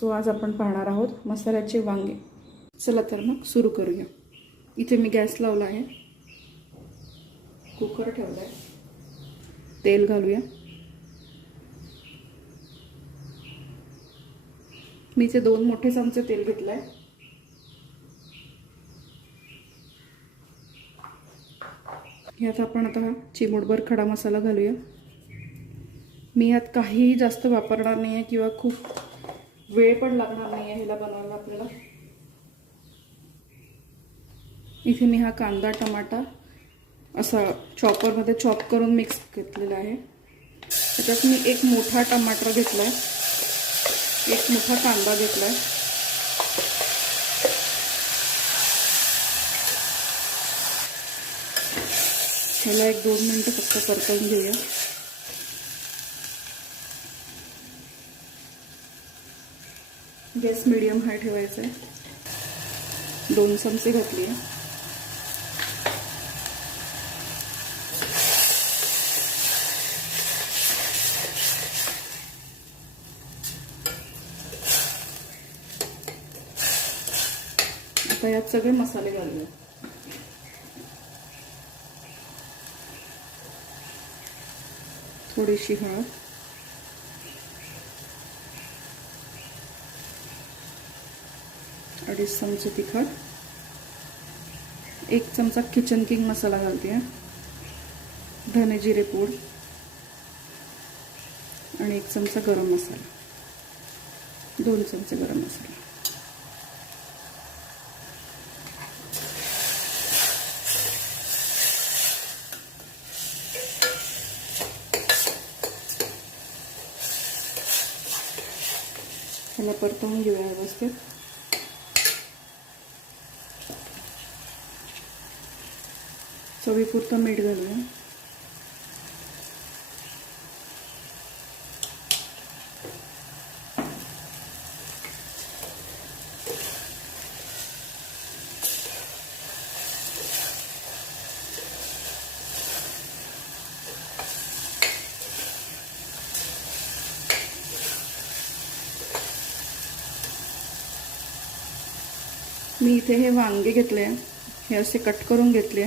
So आज आपण पाहणार आहोत मसाल्याचे वांगे। चला तर मग सुरू करूया। इथे मी गॅस लावला आहे, कुकर ठेवला आहे, तेल घालूया। मी इथे 2 मोठे चमचे तेल घेतले आहे। यात आपण आता चिमूटभर खडा मसाला घालूया। मी यात काही जास्त वापरणार नाही आहे किंवा खूप वेळ पण लागणार नाही आहे ह्याला बनवायला आपल्याला। इथे मी हा कांदा टमाटा असा चॉपर मध्ये चॉप करून मिक्स केलेला आहे। त्याच्यात मी एक मोठा टमाटर घेतलाय, एक मोठा कांदा घेतलाय, ह्याला 1-2 मिनिटं फक्त परतवून घेऊया। गॅस मीडियम हाय ठेवायचा आहे। 2 चमचे घातली आहे। आता यात सगळे मसाले घालूया। थोडीशी हळद, 2.5 चमचे तिखट, 1 चमचा किचन किंग मसाला घालते, धने जिरे पूड आणि 1 चमचा गरम मसाला, 2 चमचे गरम मसाला। ह्याला परतवून घेऊया व्यवस्थित। चवीपुरतं मीठ घालूया। मी इथे हे वांगे घेतले, हे असे कट करून घेतले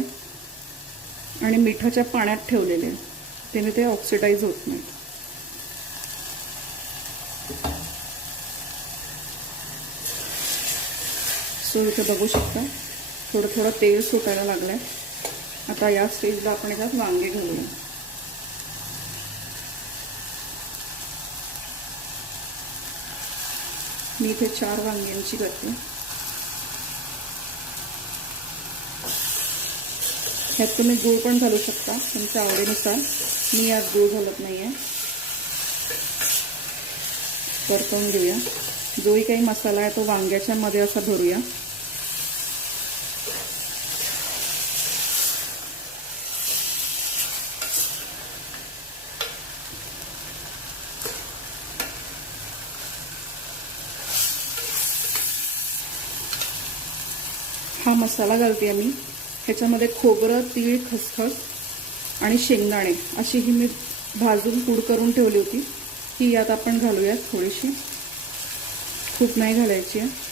आणि मिठाच्या पाण्यात ठेवलेले, त्याने ते ऑक्सिडाइज होत नाही। सो इथे बघू शकता थोडं थोडं तेल सुटायला लागलंय। आता या स्टेजला आपण यात वांगे घालूया। मी इथे 4 वांग्यांची करते। ह्यात तुम्ही गूळ पण घालू शकता तुमच्या आवडीनुसार, मी यात गूळ घालत नाहीये। परतवून घेऊया। जोही काही मसाला आहे तो वांग्याच्या मध्ये असा भरूया। हा मसाला घालते मी। ह्याच्यामध्ये खोबरं, तीळ, खसखस आणि शेंगदाणे अशी ही मी भाजून पूड करून ठेवली होती, ही यात आपण घालूया। थोडीशी, खूप नाही घालायची आहे।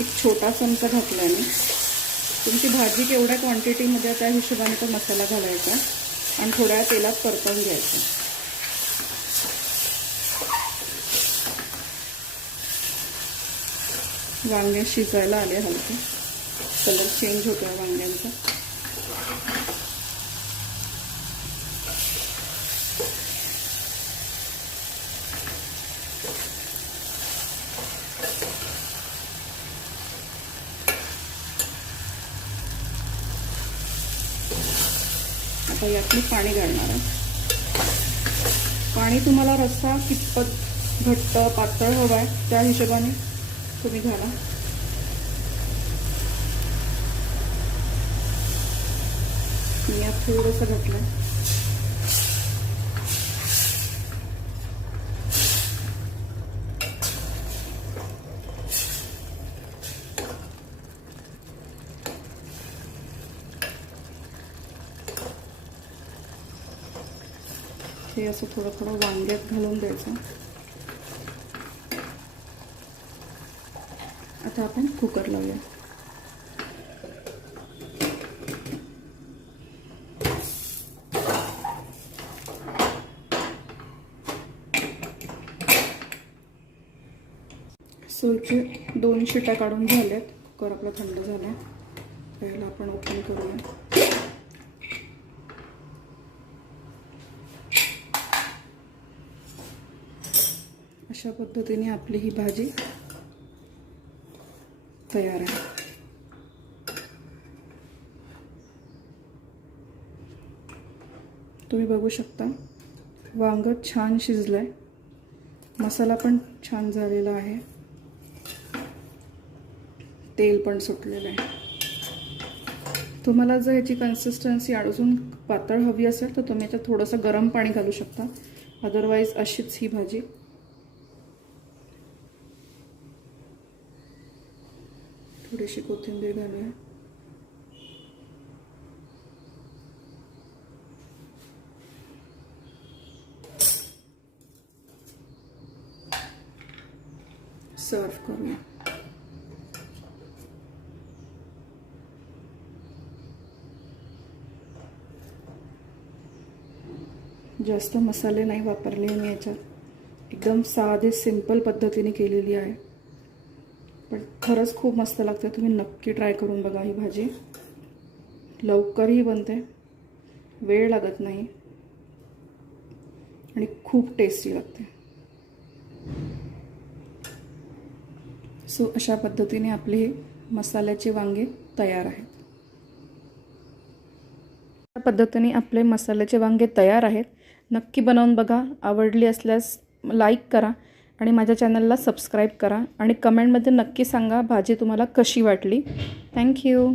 एक छोटा चमचा घातला मी। तुमची भाजी केवढ्या क्वांटिटीमध्ये त्या हिशोबाने तो मसाला घालायचा आणि थोड्या तेलात परतवून घ्यायचा। वांगे शिजायला आले, हलके कलर चेंज होतोय वांग्यांचा। आता यात मी पाणी घालणार आहे। पाणी तुम्हाला रस्सा कितपत घट्ट पातळ हवाय त्या हिशोबाने तुम्ही घाला। मी यात थोडंसं घातलं। हे असं थोडं थोडं वांग्यात घालून द्यायचं. आता आपण कुकर लावूया. सो इथे 2 शिट्या काढून झाल्यात. कुकर आपला थंड झाला. पहिला आपण ओपन करूया. अशा पद्धतीने आपली ही भाजी तयार आहे. तुम्ही बघू शकता वांग छान शिजलंय. मसाला पण छान झालेला आहे. तेल पण सुटलेलं आहे. तुम्हाला जर याची कन्सिस्टन्सी अजून पातळ हवी असेल तर तुम्ही याच्यात थोडंसं गरम पाणी घालू शकता. अदरवाईज अशीच ही भाजी. थोडीशी कोथिंबीर घालूया. सर्व करूया. जास्त मसाले नाही वापरले मी याच्यात. एकदम साधे सिंपल पद्धतीने केलेली आहे. पण खरंच खूप मस्त लागते. तुम्ही नक्की ट्राय करून बघा. ही भाजी लवकरही बनते, वेळ लागत नाही आणि खूप टेस्टी लागते. सो अशा पद्धतीने आपले मसाल्याचे वांगे तयार आहेत. अशा पद्धतीने आपले मसाल्याचे वांगे तयार आहेत. नक्की बनवून बघा. आवडली असल्यास लाईक करा आणि माझ्या चॅनलला सबस्क्राईब करा आणि कमेंटमध्ये नक्की सांगा भाजी तुम्हाला कशी वाटली. थँक्यू.